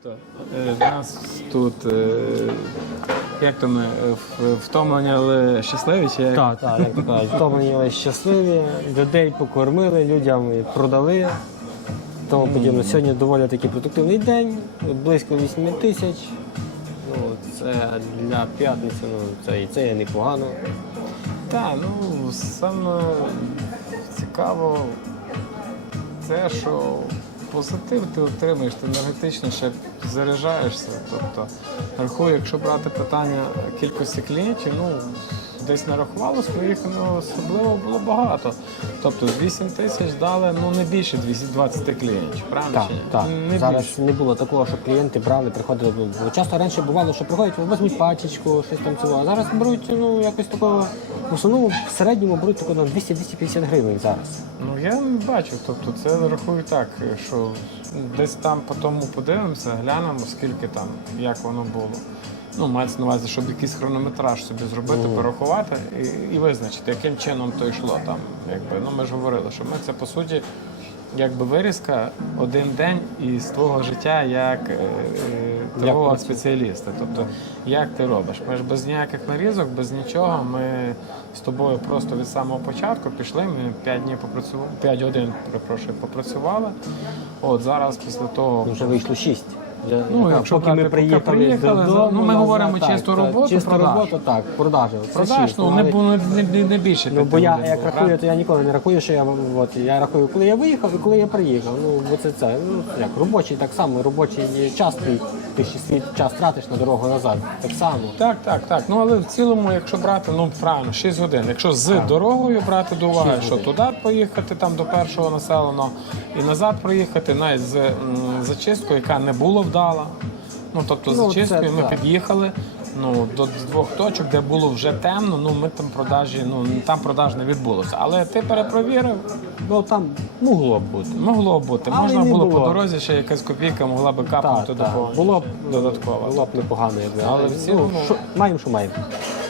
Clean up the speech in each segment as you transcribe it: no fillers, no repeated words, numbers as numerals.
У нас тут, як то ми, втомлені, але щасливі? Чи як? Так, як то кажуть, втомлені, але щасливі, людей покормили, людям продали. Тому подібно. Сьогодні доволі такий продуктивний день, близько 8 тисяч. Ну, це для п'ятниці, це є непогано. Так, ну, саме цікаво те, що позитив ти отримуєш, ти енергетично ще заряджаєшся. Тобто, рахую, якщо брати питання кількості клієнтів, ну, десь нарахувалось, моїх особливо було багато. Тобто з 8 тисяч дали, ну, не більше 20 клієнтів, правильно? Так, чи ні? так. Не Зараз більше. не було такого, щоб клієнти брали, приходили. Бо часто раніше бувало, що приходять, візьмуть пачечку, щось там цього. А зараз беруть, ну, якось такого, в основному в середньому беруть тако на 200-250 гривень зараз. Ну, я не бачу, тобто це рахую так, що десь там по тому подивимося, глянемо, скільки там, як воно було. Ну, мається на увазі, щоб якийсь хронометраж собі зробити, порахувати і визначити, яким чином то йшло там. Якби. Ну, ми ж говорили, що ми це, по суті, якби вирізка один день із твого життя як торгового спеціаліста. Тобто, як ти робиш? Ми ж без ніяких нарізок, без нічого, ми з тобою просто від самого початку пішли, ми 5 днів попрацювали, 5 годин, попрацювали. От зараз після того... Вже вийшло 6. Ну, якщо поки ми приїхали додому, ну, ми говоримо так, чисту роботу, чисту продаж. роботу, так, продажі. Це Продаж, шість, ну, не більше. Ну, бо я п'яти як годин, рахую, то я ніколи не рахую, що я рахую, коли я виїхав і коли я приїхав. Ну, бо це, ну, як робочий, так само, робочий час, ти ще свій час тратиш на дорогу назад, так само. Так. Ну, але в цілому, якщо брати, ну, правильно, 6 годин. Якщо з дорогою брати до уваги, що туди поїхати, там до першого населеного, і назад проїхати, навіть з зачисткою, яка не була вдала. Ну, тобто, з зачисткою ми під'їхали, ну, до 2 точок, де було вже темно, ну, ми там продаж не відбулося. Але ти перепровірив? Ну, там могло б бути. Могло б бути. Але Можна не було було. по дорозі ще якась копійка могла би капнути Було б додатково. Було б непогано, якби. Але в цілому... маємо, що маємо.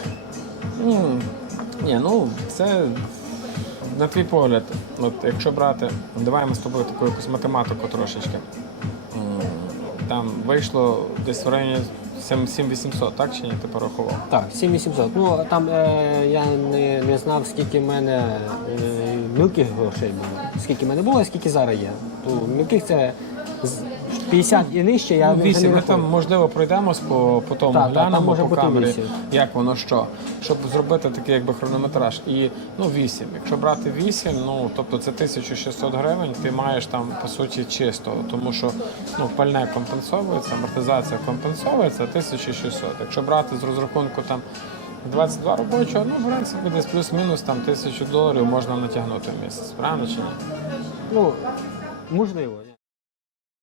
Ні, ну, це, на твій погляд, от якщо брати, давай ми з тобою таку якусь математику трошечки. Там вийшло десь в районі 7800, так чи ні, ти порахував? Так, 7800. Ну, там я не знав, скільки в мене мілких грошей було. Скільки в мене було, а скільки зараз є. То мілких це 50 і нижче, я Ну, 8, ми там, можливо, пройдемось по тому, Так, там глянемо може по бути камері, 8. як воно що, щоб зробити такий якби хронометраж. І, ну, 8. Якщо брати 8, ну, тобто це 1600 гривень, ти маєш там, по суті, чисто, тому що, ну, пальне компенсовується, амортизація компенсовується, 1600. Якщо брати з розрахунку там 22 робочого, ну, в принципі, десь плюс-мінус там $1000 можна натягнути в місяць, правильно чи ні? Ну, можливо.